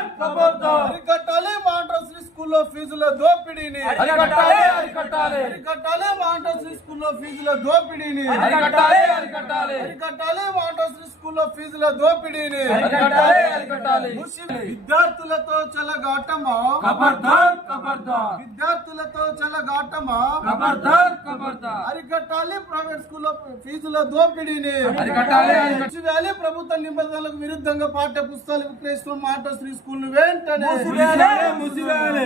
అరికట్టాలి మాంటెసరీ స్కూల్లో ఫీజుల దోపిడీని. అరికట్టాలి మాంటెసరీ స్కూల్లో ఫీజుల దోపిడీని. అరికట్టాలి మాంటెసరీ స్కూల్లో ఫీజుల దోపిడీని. విద్యార్థులతో చెలగాటమా, విద్యార్థులతో చెలగాటమా, అరికట్టాలి ప్రైవేట్ స్కూల్లో ఫీజుల దోపిడీని. మూసివేయాలి ప్రభుత్వ నిబంధనలకు విరుద్ధంగా పాఠ్య పుస్తకాలు విక్రయిస్తున్న మాంటెసరీ స్కూల్ వెంటనే మూసివేయాలి.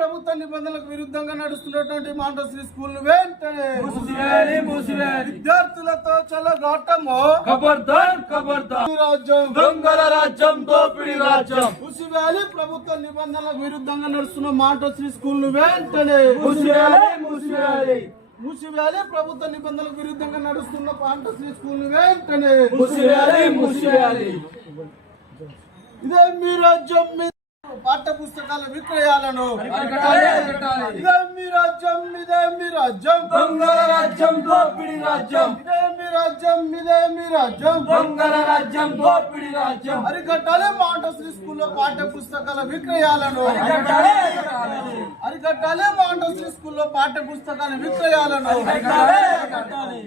ప్రభుత్వ నిబంధనలకు విరుద్ధంగా నడుస్తున్నటువంటి మాంటెసరీ స్కూల్ వెంటనే విద్యార్థులతో చెలగాటమా, రాజ్యం దొంగల రాజ్యం, దోపిడీ రాజ్యం. మూసివేయాలి ప్రభుత్వ నిబంధనలకు విరుద్ధంగా నడుస్తున్న మాంటెసరీ స్కూల్ వెంటనే మూసివేయాలి. ప్రభుత్వ నిబంధనలకు విరుద్ధంగా నడుస్తున్న మాంటెసరీ స్కూల్ వెంటనే మూసివేయాలి. ఇదే మీ రాజ్యం, మీ పాఠ్య పుస్తకాల విక్రయాలను. ఇదే మీ రాజ్యం, ఇదే మీ రాజ్యం, దొంగల రాజ్యం, దోపిడీ రాజ్యం. ఇదే మీ రాజ్యం, ఇదే మీ రాజ్యం, దొంగల రాజ్యం, దోపిడీ రాజ్యం. అరికట్టాలి మాంటెసరీ స్కూల్లో పాఠ్య పుస్తకాల విక్రయాలను. అరికట్టాలి మాంటెసరీ స్కూల్లో పాఠ్య పుస్తకాల విక్రయాలను.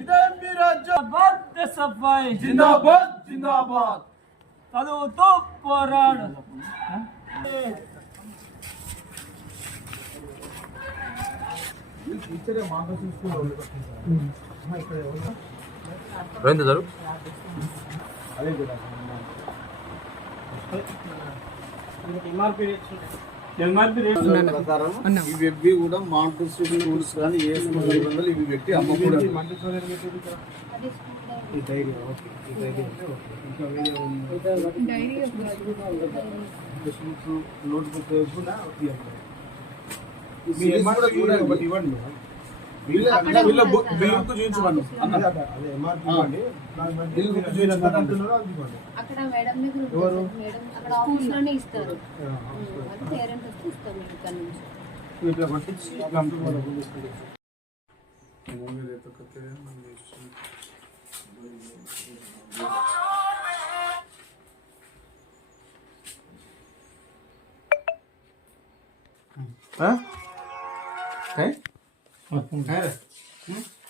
ఇదే మీ రాజ్యం. జిందాబాద్ జిందాబాద్. చదువుతూ పోరాడు. ఇవి కూడా మాంటెసరీ స్కూల్స్ కానీ ఏ స్కూల్ ఇవి పెట్టి అమ్మకూడదు. నోట్బుక్ అక్కడ మేడం అక్కడ ఆఫీస్ లోనే ఇస్తారు. పేరెంట్ వచ్చి ఇస్తారు ఇక్కడ నుంచి.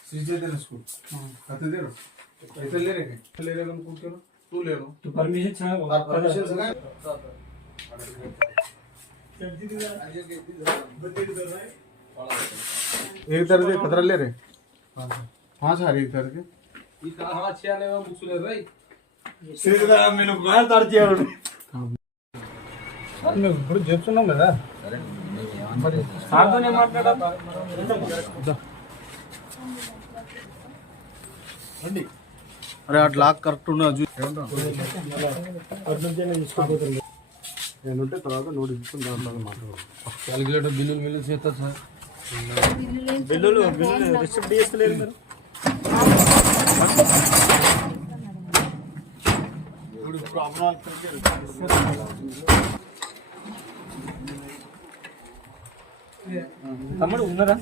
श्री चैतन्य स्कूल खाते दे पैसे ले रहे कौन करो तू ले लो तो परमिशन एक तरह के खतरा ले रहे। हाँ सर एक तरह के ఇప్పుడు చెప్తున్నాం కదా. అరే అట్లా లాక్ కరెక్ట్ ఉన్నది నేనుంటే తర్వాత నోటిఫికేషన్ దాంట్లో మాట్లాడదు. క్యాలిక్యులేటర్ బిల్లులు చేస్తా సార్. బిల్లులు రిసిప్ట్ చేస్తలేరు మీరు. తమ్ముడు ఉన్నారా?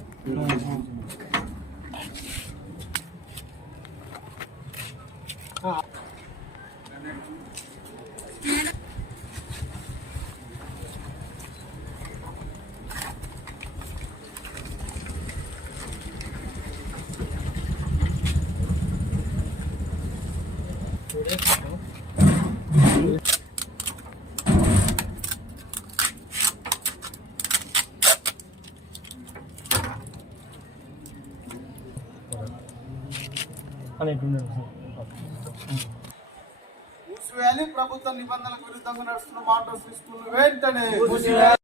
మూసివేయాలి ప్రభుత్వ నిబంధనలకు విరుద్ధంగా నడుస్తున్న మాంటెసరీ స్కూల్ వెంటనే మూసివేయాలి.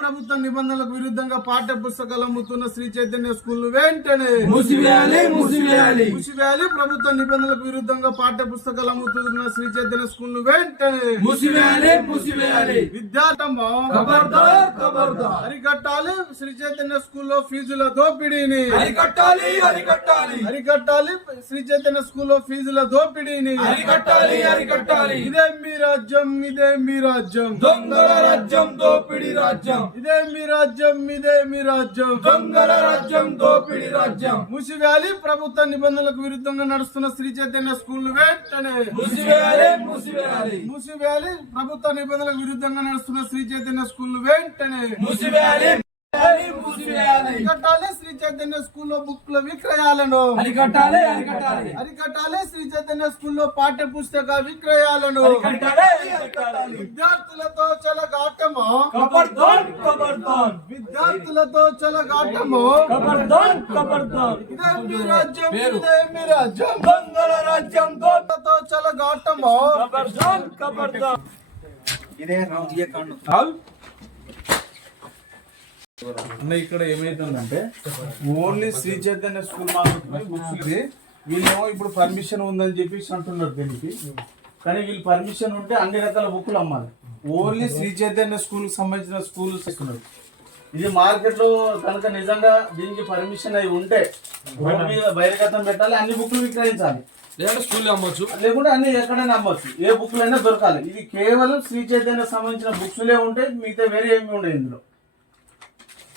ప్రభుత్వ నిబంధనలకు విరుద్ధంగా పాఠ్య పుస్తకాలు అమ్ముతున్న శ్రీ చైతన్య స్కూల్ వెంటనే మూసివేయాలి. ప్రభుత్వ నిబంధనలకు విరుద్ధంగా పాఠ్య పుస్తకాలు అమ్ముతున్న శ్రీ చైతన్య స్కూల్ వెంటనే మూసివేయాలి. విద్యార్థమా అరికట్టాలి శ్రీ చైతన్య స్కూల్లో ఫీజుల దోపిడీని. అరికట్టాలి శ్రీ చైతన్య స్కూల్లో ఫీజుల దోపిడీని. ఇదే మీ రాజ్యం, ఇదే మీ రాజ్యం, దొంగల రాజ్యం, దోపిడీ రాజ్యం. ఇదే మీ రాజ్యం, ఇదే మీ రాజ్యం, దొంగల రాజ్యం, దోపిడీ రాజ్యం. మూసివేయాలి ప్రభుత్వ నిబంధనలకు విరుద్ధంగా నడుస్తున్న శ్రీ చైతన్య స్కూల్ వెంటనే మూసివేయాలి. మూసివేయాలి మూసివేయాలి. ప్రభుత్వ నిబంధనలకు విరుద్ధంగా నడుస్తున్న శ్రీ చైతన్య స్కూల్ వెంటనే మూసివేయాలి మూసివేయాలి అరికట్టాలి. శ్రీ చైతన్య స్కూల్లో బుక్ల విక్రయాలను అరికట్టాలి అరికట్టాలి అరికట్టాలి. శ్రీ చైతన్య స్కూల్లో పాఠ్య పుస్తక విక్రయాలను అరికట్టాలి విద్యార్థులతో చెలగాటము ఖబర్దార్ ఖబర్దార్ విద్యార్థులతో చెలగాటము ఖబర్దార్ ఖబర్దార్ ఇదే మీ రాజ్యం ఇదే మీ రాజ్యం దొంగల రాజ్యం తో చెలగాటము ఖబర్దార్ ఖబర్దార్ అన్న ఇక్కడ ఏమైతుందంటే ఓన్లీ శ్రీ చైతన్య స్కూల్ మాత్రమే బుక్స్ ఇది. వీళ్ళేమో ఇప్పుడు పర్మిషన్ ఉందని చెప్పేసి అంటున్నారు దీనికి. కానీ వీళ్ళు పర్మిషన్ ఉంటే అన్ని రకాల బుక్కులు అమ్మాలి. ఓన్లీ శ్రీ చైతన్య స్కూల్ కి సంబంధించిన స్కూల్స్ ఇస్తున్నారు. ఇది మార్కెట్ లో కనుక నిజంగా దీనికి పర్మిషన్ అయి ఉంటే రోడ్డు మీద బహిర్గతం పెట్టాలి, అన్ని బుక్లు విక్రయించాలి. లేదంటే స్కూల్లో అమ్మొచ్చు, లేకుంటే అన్ని ఎక్కడైనా అమ్మొచ్చు, ఏ బుక్లు అయినా దొరకాలి. ఇది కేవలం శ్రీ చైతన్య సంబంధించిన బుక్స్లే ఉంటాయి, మిగతా వేరే ఏమి ఉండవు ఇందులో.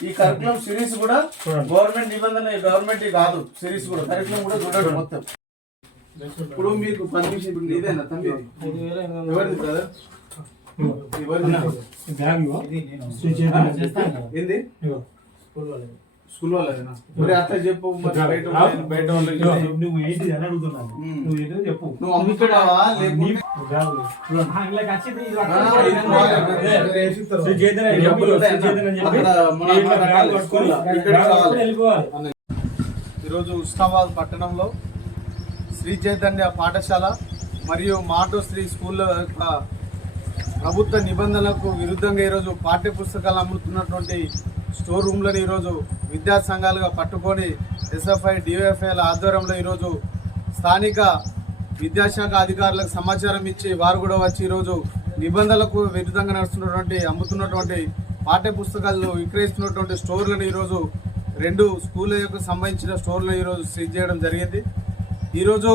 ఈ కరికులం సిరీస్ కూడా గవర్నమెంట్ నిబంధన, గవర్నమెంట్ కాదు సిరీస్ కూడా కరికులం కూడా చూడండి మొత్తం. ఇప్పుడు మీకు పర్మిషన్ ఇప్పుడు ఇదేనా తమ్మి? ఎవరిది బ్రదర్? ఏంది స్కూల్ వాళ్ళేనా? మరి అట్లా చెప్పు. మరి బయట నువ్వు ఏంటి అని అడుగుతున్నాను, నువ్వు ఏంటో చెప్పు. నువ్వు అమ్ముతున్నావా లేకుంటే ఈరోజు ఉస్మానాబాద్ పట్టణంలో శ్రీ చైతన్య పాఠశాల మరియు మాటో శ్రీ స్కూల్ యొక్క ప్రభుత్వ నిబంధనలకు విరుద్ధంగా ఈరోజు పాఠ్య పుస్తకాలు అమ్ముతున్నటువంటి స్టోర్ రూమ్లను ఈరోజు విద్యా సంఘాలుగా పట్టుకొని ఎస్ఎఫ్ఐ డిఎఫ్ఐల ఆధ్వర్యంలో ఈరోజు స్థానిక విద్యాశాఖ అధికారులకు సమాచారం ఇచ్చి వారు కూడా వచ్చి ఈరోజు నిబంధనలకు విరుద్ధంగా నడుస్తున్నటువంటి అమ్ముతున్నటువంటి పాఠ్య పుస్తకాలను విక్రయిస్తున్నటువంటి స్టోర్లను ఈరోజు 2 స్కూళ్ళకు సంబంధించిన స్టోర్లను ఈరోజు సీజ్ చేయడం జరిగింది. ఈరోజు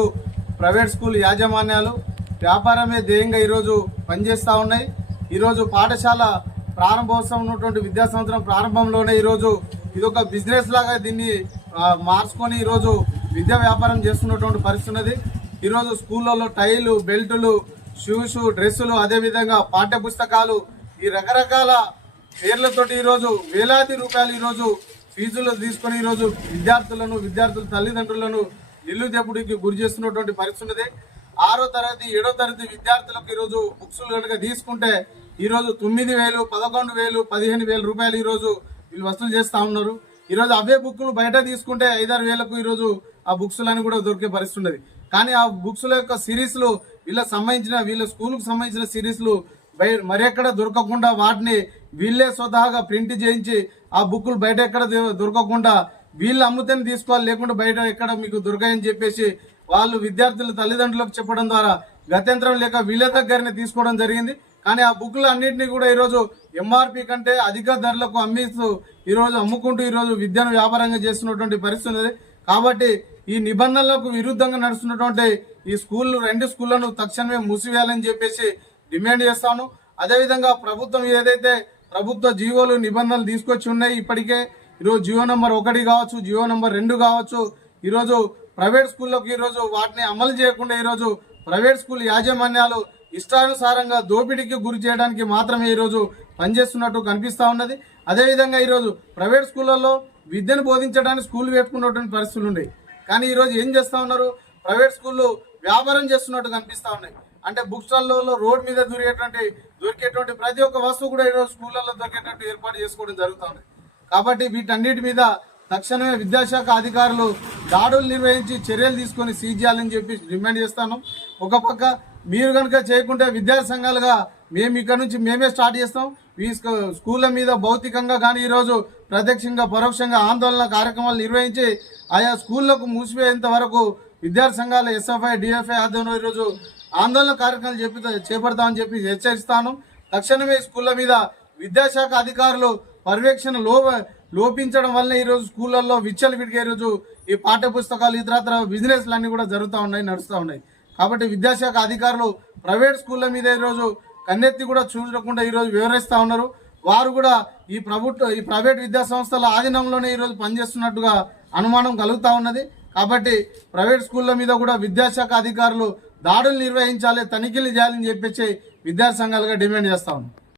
ప్రైవేట్ స్కూల్ యాజమాన్యాలు వ్యాపారమే ధ్యేయంగా ఈరోజు పనిచేస్తూ ఉన్నాయి. ఈరోజు పాఠశాల ప్రారంభోత్సవం ఉన్నటువంటి విద్యా సంవత్సరం ప్రారంభంలోనే ఈరోజు ఇదొక బిజినెస్ లాగా దీన్ని మార్చుకొని ఈరోజు విద్యా వ్యాపారం చేస్తున్నటువంటి పరిస్థితి ఉన్నది. ఈరోజు స్కూళ్ళలో టైలు, బెల్టులు, షూస్, డ్రెస్సులు, అదేవిధంగా పాఠ్య పుస్తకాలు, ఈ రకరకాల పేర్లతోటి ఈరోజు వేలాది రూపాయలు ఈరోజు ఫీజులు తీసుకొని ఈరోజు విద్యార్థుల తల్లిదండ్రులను ఇల్లు దెబ్బడికి గురి చేస్తున్నటువంటి పరిస్థితి ఉన్నది. 6వ తరగతి 7వ తరగతి విద్యార్థులకు ఈరోజు బుక్స్ కనుక తీసుకుంటే ఈరోజు 9,000, 11,000, 15,000 రూపాయలు ఈరోజు వీళ్ళు వసూలు చేస్తూ ఉన్నారు. ఈరోజు అవే బుక్లు బయట తీసుకుంటే 5-6 వేలకు ఈరోజు ఆ బుక్స్లని కూడా దొరికే పరిస్థితి ఉన్నది. కానీ ఆ బుక్స్ల యొక్క సిరీస్లు వీళ్ళ స్కూల్కి సంబంధించిన సిరీస్లు మరెక్కడ దొరకకుండా వాటిని వీళ్ళే స్వతహాగా ప్రింట్ చేయించి ఆ బుక్కులు బయట ఎక్కడ దొరకకుండా వీళ్ళు అమ్ముతేనే తీసుకోవాలి, లేకుండా బయట ఎక్కడ మీకు దొరకాయని చెప్పేసి వాళ్ళు విద్యార్థుల తల్లిదండ్రులకు చెప్పడం ద్వారా గత్యంతరం లేక వీళ్ళ దగ్గరనే తీసుకోవడం జరిగింది. కానీ ఆ బుక్లు అన్నింటినీ కూడా ఈరోజు ఎంఆర్పి కంటే అధిక ధరలకు అమ్మిస్తూ ఈరోజు అమ్ముకుంటూ ఈరోజు విద్యను వ్యాపారంగా చేస్తున్నటువంటి పరిస్థితి ఉంది. కాబట్టి ఈ నిబంధనలకు విరుద్ధంగా నడుస్తున్నటువంటి ఈ 2 స్కూళ్లను తక్షణమే మూసివేయాలని చెప్పేసి డిమాండ్ చేస్తాను. అదేవిధంగా ప్రభుత్వం ఏదైతే ప్రభుత్వ జీవోలు నిబంధనలు తీసుకొచ్చి ఉన్నాయి, ఇప్పటికే ఈరోజు జియో నంబర్ 1 కావచ్చు, జియో నంబర్ 2 కావచ్చు, ఈరోజు ప్రైవేట్ స్కూళ్ళకు ఈరోజు వాటిని అమలు చేయకుండా ఈరోజు ప్రైవేట్ స్కూల్ యాజమాన్యాలు ఇష్టానుసారంగా దోపిడీకి గురి చేయడానికి మాత్రమే ఈరోజు పనిచేస్తున్నట్టు కనిపిస్తూ ఉన్నది. అదేవిధంగా ఈరోజు ప్రైవేట్ స్కూళ్ళల్లో విద్యను బోధించడానికి స్కూల్ పెట్టుకున్నటువంటి పరిస్థితులు ఉన్నాయి. కానీ ఈరోజు ఏం చేస్తూ ఉన్నారు, ప్రైవేట్ స్కూళ్ళు వ్యాపారం చేస్తున్నట్టు కనిపిస్తూ ఉన్నాయి. అంటే బుక్ స్టాల్లో రోడ్ మీద దొరికేటువంటి ప్రతి ఒక్క వస్తువు కూడా ఈరోజు స్కూళ్ళల్లో దొరికేటట్టు ఏర్పాటు చేసుకోవడం జరుగుతూ ఉంది. కాబట్టి వీటన్నిటి మీద తక్షణమే విద్యాశాఖ అధికారులు దాడులు నిర్వహించి చర్యలు తీసుకొని సీజ్ చేయాలని చెప్పి డిమాండ్ చేస్తాను. ఒక పక్క మీరు కనుక చేయకుంటే విద్యా సంఘాలుగా మేము ఇక్కడ నుంచి మేమే స్టార్ట్ చేస్తాం. ఈ స్కూళ్ళ మీద భౌతికంగా కానీ ఈరోజు ప్రత్యక్షంగా పరోక్షంగా ఆందోళన కార్యక్రమాలు నిర్వహించి ఆయా స్కూళ్లకు మూసివేయేంత వరకు విద్యార్థి సంఘాల ఎస్ఎఫ్ఐ డిఎఫ్ఐ ఆధ్వర్యంలో ఈరోజు ఆందోళన కార్యక్రమాలు చేపడతామని చెప్పి హెచ్చరిస్తాను. తక్షణమే స్కూళ్ళ మీద విద్యాశాఖ అధికారులు పర్యవేక్షణ లోపించడం వల్ల ఈరోజు స్కూళ్ళల్లో విచ్చలవిడిగా ఈరోజు ఈ పాఠ్య పుస్తకాలు ఇతరత్ర బిజినెస్లు అన్నీ కూడా నడుస్తూ ఉన్నాయి. కాబట్టి విద్యాశాఖ అధికారులు ప్రైవేట్ స్కూళ్ళ మీద ఈరోజు కన్నెత్తి కూడా చూడకుండా ఈరోజు వివరిస్తూ ఉన్నారు. వారు కూడా ఈ ప్రైవేట్ విద్యా సంస్థల ఆధీనంలోనే ఈరోజు పనిచేస్తున్నట్టుగా అనుమానం కలుగుతూ ఉన్నది. కాబట్టి ప్రైవేట్ స్కూళ్ళ మీద కూడా విద్యాశాఖ అధికారులు దాడులు నిర్వహించాలి, తనిఖీలు చేయాలని చెప్పేసి విద్యార్థి సంఘాలుగా డిమాండ్ చేస్తా ఉన్నాం.